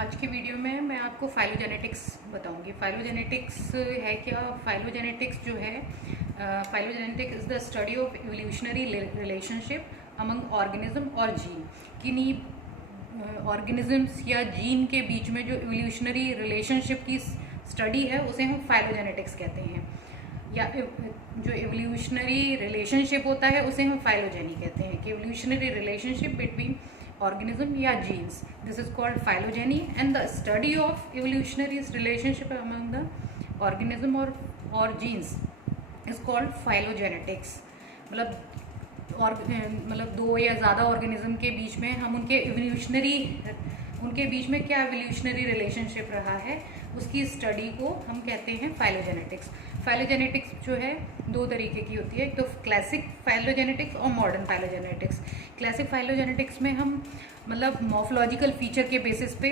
आज के वीडियो में मैं आपको फाइलोजेनेटिक्स बताऊंगी। फाइलोजेनेटिक्स है क्या? फाइलोजेनेटिक्स जो है, phylogenetics is the study of evolutionary relationship among organism और जीन। किन्हीं ऑर्गेनिजम्स या जीन के बीच में जो इवोल्यूशनरी रिलेशनशिप की स्टडी है उसे हम फाइलोजेनेटिक्स कहते हैं, या जो इवोल्यूशनरी रिलेशनशिप होता है उसे हम फाइलोजेनी कहते हैं कि इवोल्यूशनरी रिलेशनशिप बिटवीन organism या genes. This is called phylogeny, and the study of evolutionary relationship among the organism or genes is called phylogenetics. मतलब दो या ज़्यादा ऑर्गेनिज्म के बीच में हम उनके बीच में क्या एवोल्यूशनरी रिलेशनशिप रहा है उसकी स्टडी को हम कहते हैं फाइलोजेनेटिक्स। फाइलोजेनेटिक्स जो है दो तरीके की होती है, एक तो क्लासिक फाइलोजेनेटिक्स और मॉडर्न फाइलोजेनेटिक्स। क्लासिक फाइलोजेनेटिक्स में हम मतलब मॉर्फोलॉजिकल फीचर के बेसिस पे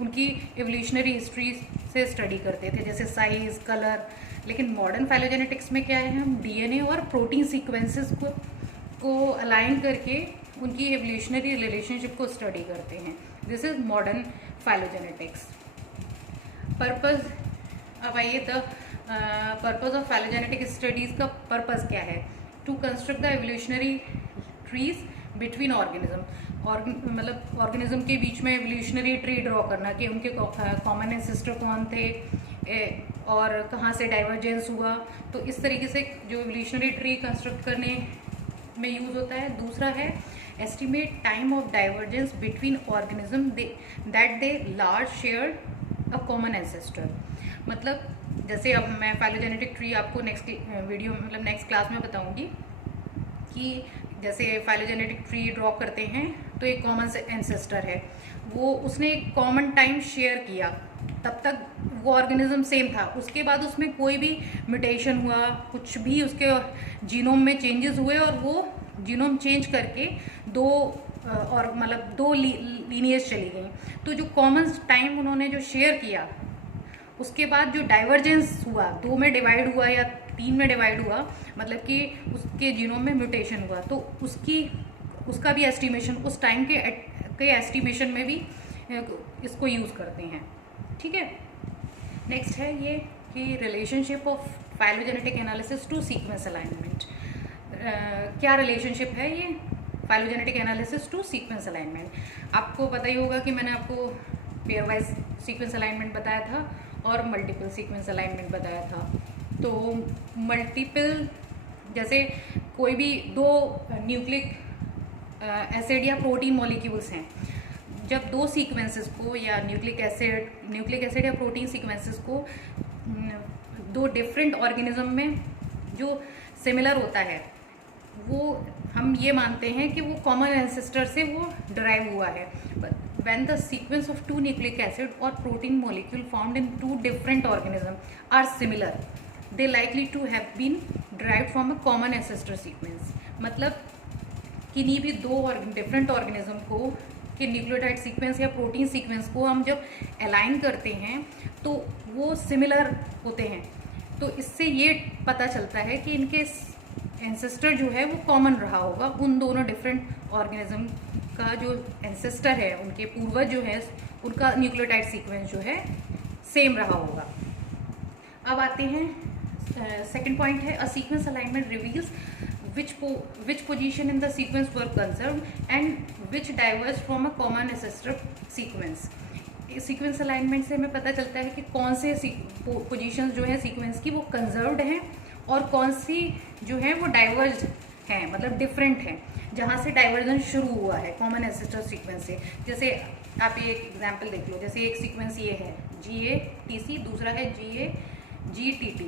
उनकी एवोल्यूशनरी हिस्ट्री से स्टडी करते थे, जैसे साइज, कलर। लेकिन मॉडर्न फाइलोजेनेटिक्स में क्या है, हम डीएनए और प्रोटीन सीक्वेंसेस को अलाइन करके उनकी एवोल्यूशनरी रिलेशनशिप को स्टडी करते हैं। This is modern phylogenetics. Purpose, अब आइए the purpose of phylogenetic studies का पर्पस क्या है? To construct the evolutionary trees between organism, मतलब ऑर्गेनिज्म के बीच में एवोल्यूशनरी ट्री ड्रॉ करना कि उनके कॉमन एंसेस्टर कौन थे और कहाँ से डाइवर्जेंस हुआ। तो इस तरीके से जो एवोल्यूशनरी ट्री कंस्ट्रक्ट करने में यूज होता है। दूसरा है estimate time of divergence between organism that they large share a common ancestor. मतलब जैसे अब मैं फाइलोजेनेटिक ट्री आपको नेक्स्ट वीडियो मतलब नेक्स्ट क्लास में बताऊंगी कि जैसे फाइलोजेनेटिक ट्री ड्रॉ करते हैं तो एक कॉमन एंसेस्टर है, वो उसने एक कॉमन टाइम शेयर किया, तब तक वो ऑर्गेनिज्म सेम था। उसके बाद उसमें कोई भी म्यूटेशन हुआ, कुछ भी उसके जीनोम में चेंजेस हुए और वो जीनोम चेंज करके दो लीनियज चली गई। तो जो कॉमन टाइम उन्होंने जो शेयर किया, उसके बाद जो डाइवर्जेंस हुआ, दो में डिवाइड हुआ या तीन में डिवाइड हुआ, मतलब कि उसके जीनोम में म्यूटेशन हुआ, तो उसका भी एस्टिमेशन उस टाइम के एस्टिमेशन में भी इसको यूज़ करते हैं। ठीक है। नेक्स्ट है ये कि relationship of phylogenetic analysis to sequence alignment. क्या रिलेशनशिप है ये phylogenetic analysis to sequence alignment? आपको पता ही होगा कि मैंने आपको पेयर वाइज सीक्वेंस अलाइनमेंट बताया था और मल्टीपल सीक्वेंस अलाइनमेंट बताया था। तो मल्टीपल, जैसे कोई भी दो न्यूक्लिक एसिड या प्रोटीन मॉलिक्यूल्स हैं, जब दो सीक्वेंसेस को या न्यूक्लिक एसिड या प्रोटीन सीक्वेंसेस को दो डिफरेंट ऑर्गेनिज्म में जो सिमिलर होता है, वो हम ये मानते हैं कि वो कॉमन एंसेस्टर से वो डराइव हुआ है। When the sequence of two nucleic acid or protein molecule found in two different organisms are similar, they likely to have been derived from a common ancestor sequence. मतलब किन्हीं भी दो different organism को के nucleotide sequence या protein sequence को हम जब अलाइन करते हैं तो वो सिमिलर होते हैं। तो इससे ये पता चलता है कि इनके एंसेस्टर जो है वो कॉमन रहा होगा। उन दोनों डिफरेंट ऑर्गेनिज्म का जो एंसेस्टर है, उनके पूर्वज जो है, उनका न्यूक्लियोटाइड सीक्वेंस जो है सेम रहा होगा। अब आते हैं सेकंड पॉइंट है, a sequence alignment reveals which position in the sequence were conserved and which diverged from a common ancestor sequence. Sequence alignment से हमें पता चलता है कि कौन से पोजीशन जो है सीक्वेंस की वो कंजर्व्ड हैं और कौन सी जो है वो डाइवर्ज हैं, मतलब डिफरेंट हैं, जहाँ से डाइवर्जन शुरू हुआ है कॉमन एंसेस्टर सीक्वेंस से। जैसे आप ये एक एग्जांपल देख लो, जैसे एक सीक्वेंस ये है GATC, दूसरा है GAGTT।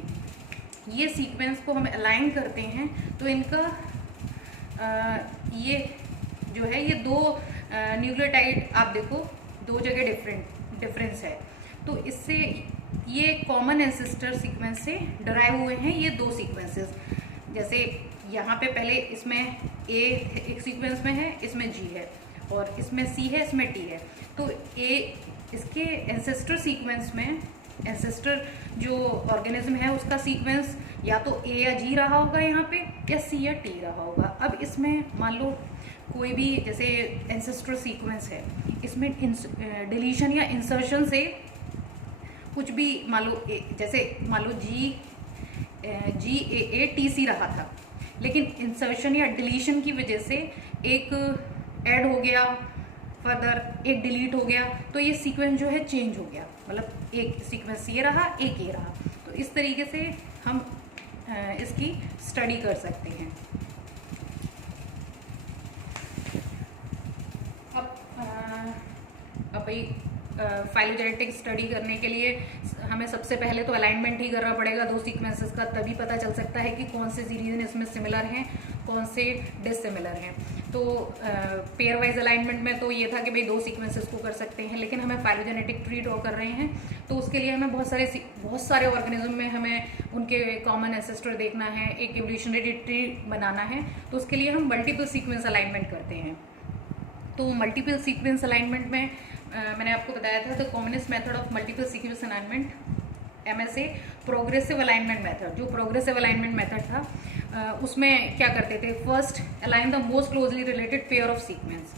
ये सीक्वेंस को हम अलाइन करते हैं तो इनका ये जो है ये दो न्यूक्लियोटाइड, आप देखो दो जगह डिफरेंस है, तो इससे ये कॉमन एंसेस्टर सीक्वेंस से डराइव हुए हैं ये दो सीक्वेंसेस। जैसे यहाँ पे पहले इसमें A एक सीक्वेंस में है, इसमें G है, और इसमें C है, इसमें T है। तो इसके एंसेस्टर सीक्वेंस में एंसेस्टर जो ऑर्गेनिज्म है उसका सीक्वेंस या तो A या G रहा होगा यहाँ पे, या C या T रहा होगा। अब इसमें मान लो कोई भी जैसे एंसेस्टर सीक्वेंस है, इसमें डिलीशन या इंसर्शन से कुछ भी मान लो जैसे मान लो GAATC रहा था, लेकिन इंसर्शन या डिलीशन की वजह से एक ऐड हो गया, फर्दर एक डिलीट हो गया, तो ये सीक्वेंस जो है चेंज हो गया, मतलब एक सीक्वेंस ये रहा, एक ये रहा। तो इस तरीके से हम इसकी स्टडी कर सकते हैं। अब भाई फाइलोजेनेटिक स्टडी करने के लिए हमें सबसे पहले तो अलाइनमेंट ही करना पड़ेगा दो सीक्वेंसेस का, तभी पता चल सकता है कि कौन से रीजन इसमें सिमिलर हैं, कौन से डिससिमिलर हैं। तो पेयर वाइज अलाइनमेंट में तो ये था कि भाई दो सीक्वेंसेस को कर सकते हैं, लेकिन हमें फाइलोजेनेटिक ट्री ड्रॉ कर रहे हैं तो उसके लिए हमें बहुत सारे ऑर्गेनिज्म में हमें उनके कॉमन एंसेस्टर देखना है, एक एवोल्यूशनरी ट्री बनाना है, तो उसके लिए हम मल्टीपल सीक्वेंस अलाइनमेंट करते हैं। तो मल्टीपल सीक्वेंस अलाइनमेंट में मैंने आपको बताया था the commonest method of multiple sequence alignment MSA progressive alignment method. जो प्रोग्रेसिव अलाइनमेंट मेथड था उसमें क्या करते थे, first align the most closely related pair of sequence.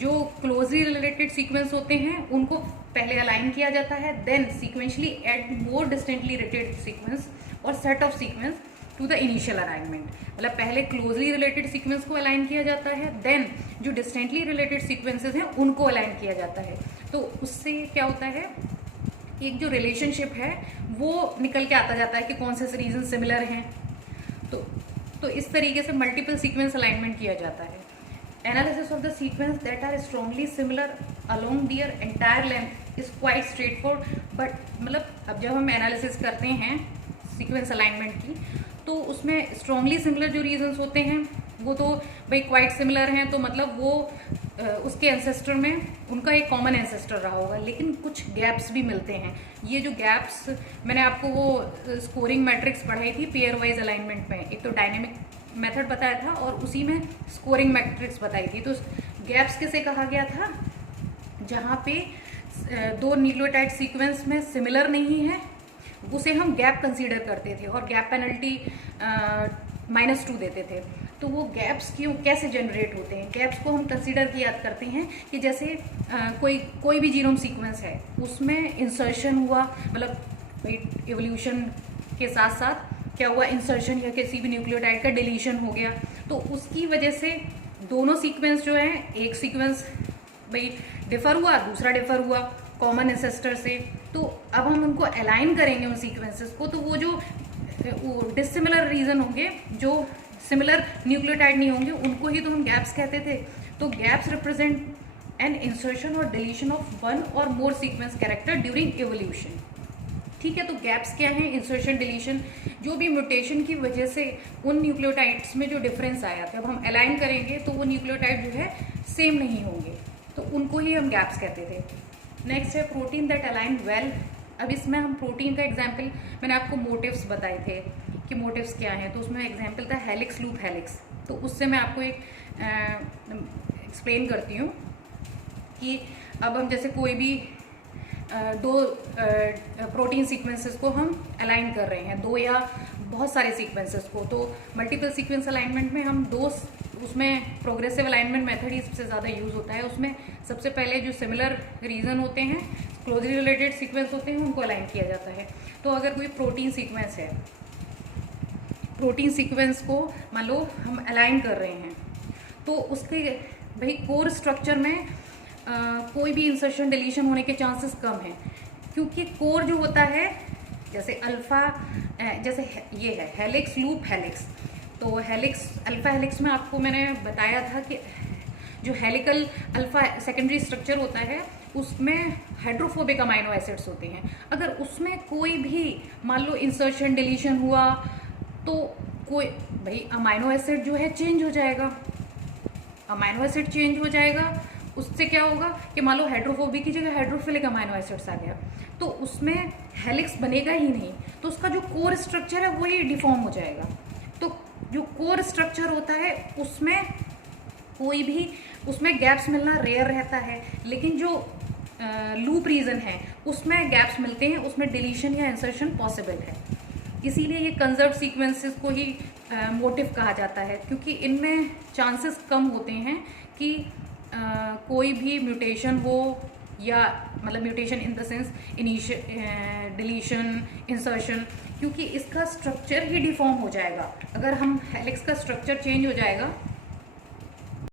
जो क्लोजली रिलेटेड सीक्वेंस होते हैं उनको पहले अलाइन किया जाता है, then sequentially add more distantly related sequence और set of sequence to the initial alignment. मतलब पहले क्लोजली रिलेटेड सीक्वेंस को अलाइन किया जाता है, देन जो डिस्टेंटली रिलेटेड सीक्वेंसेस हैं उनको अलाइन किया जाता है। तो उससे क्या होता है, एक जो रिलेशनशिप है वो निकल के आता जाता है कि कौन से रीजन सिमिलर हैं। तो इस तरीके से मल्टीपल सीक्वेंस अलाइनमेंट किया जाता है। Analysis of the sequence that are strongly similar along their entire length is quite straightforward, but मतलब अब जब हम एनालिसिस करते हैं सीक्वेंस अलाइनमेंट की तो उसमें स्ट्रांगली सिमिलर जो रीजन्स होते हैं वो तो भाई क्वाइट सिमिलर हैं, तो मतलब वो उसके एंसेस्टर में उनका एक कॉमन एंसेस्टर रहा होगा, लेकिन कुछ गैप्स भी मिलते हैं। ये जो गैप्स मैंने आपको वो स्कोरिंग मैट्रिक्स पढ़ाई थी पेयर वाइज अलाइनमेंट में, एक तो डायनेमिक मेथड बताया था और उसी में स्कोरिंग मैट्रिक्स बताई थी। तो गैप्स किसे कहा गया था, जहाँ पे दो न्यूक्लियोटाइड सीक्वेंस में सिमिलर नहीं है उसे हम गैप कंसीडर करते थे और गैप पेनल्टी -2 देते थे। तो वो गैप्स क्यों कैसे जनरेट होते हैं, गैप्स को हम कंसीडर की याद करते हैं कि जैसे कोई भी जीनोम सीक्वेंस है उसमें इंसर्शन हुआ, मतलब एवोल्यूशन के साथ साथ क्या हुआ, इंसर्शन या किसी भी न्यूक्लियोटाइड का डिलीशन हो गया, तो उसकी वजह से दोनों सीक्वेंस जो है, एक सीक्वेंस भाई डिफर हुआ, दूसरा डिफर हुआ कॉमन एंसेस्टर से। तो अब हम उनको अलाइन करेंगे उन सीक्वेंसेस को, तो वो जो डिसिमिलर रीजन होंगे, जो सिमिलर न्यूक्लियोटाइड नहीं होंगे, उनको ही तो हम गैप्स कहते थे। तो गैप्स रिप्रेजेंट एन इंसर्शन और डिलीशन ऑफ वन और मोर सीक्वेंस कैरेक्टर ड्यूरिंग एवोल्यूशन। ठीक है, तो गैप्स क्या हैं, इंसर्शन डिलीशन, जो भी म्यूटेशन की वजह से उन न्यूक्लियोटाइड्स में जो डिफरेंस आया, जब हम अलाइन करेंगे तो वो न्यूक्लियोटाइड जो है सेम नहीं होंगे, तो उनको ही हम गैप्स कहते थे। नेक्स्ट है प्रोटीन दैट अलाइन वेल। अब इसमें हम प्रोटीन का एग्जाम्पल, मैंने आपको मोटिव्स बताए थे कि मोटिव्स क्या हैं, तो उसमें एग्जाम्पल था हेलिक्स लूप हेलिक्स। तो उससे मैं आपको एक एक्सप्लेन करती हूँ कि अब हम जैसे कोई भी दो प्रोटीन सीक्वेंसेस को हम अलाइन कर रहे हैं, दो या बहुत सारे सीक्वेंसेस को, तो मल्टीपल सीक्वेंस अलाइनमेंट में हम दो, उसमें प्रोग्रेसिव अलाइनमेंट मेथड ही सबसे ज़्यादा यूज़ होता है। उसमें सबसे पहले जो सिमिलर रीजन होते हैं, क्लोजली रिलेटेड सीक्वेंस होते हैं, उनको अलाइन किया जाता है। तो अगर कोई प्रोटीन सीक्वेंस है, प्रोटीन सीक्वेंस को मान लो हम अलाइन कर रहे हैं, तो उसके भाई कोर स्ट्रक्चर में कोई भी इंसर्शन डिलीशन होने के चांसेस कम हैं, क्योंकि कोर जो होता है जैसे अल्फा, जैसे ये है हेलिक्स लूप हेलिक्स, तो हेलिक्स अल्फा हेलिक्स में आपको मैंने बताया था कि जो हेलिकल अल्फा सेकेंडरी स्ट्रक्चर होता है उसमें हाइड्रोफोबिक अमाइनो एसिड्स होते हैं। अगर उसमें कोई भी मान लो इंसर्शन डिलीशन हुआ तो कोई भाई अमाइनो एसिड जो है चेंज हो जाएगा, अमाइनो एसिड चेंज हो जाएगा, उससे क्या होगा कि मान लो हाइड्रोफोबिक की जगह हाइड्रोफिलिक अमाइनो एसिड्स आ गया, तो उसमें हेलिक्स बनेगा ही नहीं, तो उसका जो कोर स्ट्रक्चर है वही डिफॉर्म हो जाएगा। तो जो कोर स्ट्रक्चर होता है उसमें कोई भी, उसमें गैप्स मिलना रेयर रहता है, लेकिन जो लूप रीजन है उसमें गैप्स मिलते हैं, उसमें डिलीशन या इंसर्शन पॉसिबल है। इसीलिए ये कंजर्व सीक्वेंसेस को ही मोटिव कहा जाता है, क्योंकि इनमें चांसेस कम होते हैं कि कोई भी म्यूटेशन हो, या मतलब mutation in the sense deletion, insertion, क्योंकि इसका स्ट्रक्चर ही डिफॉर्म हो जाएगा। अगर हम हेलिक्स का स्ट्रक्चर चेंज हो जाएगा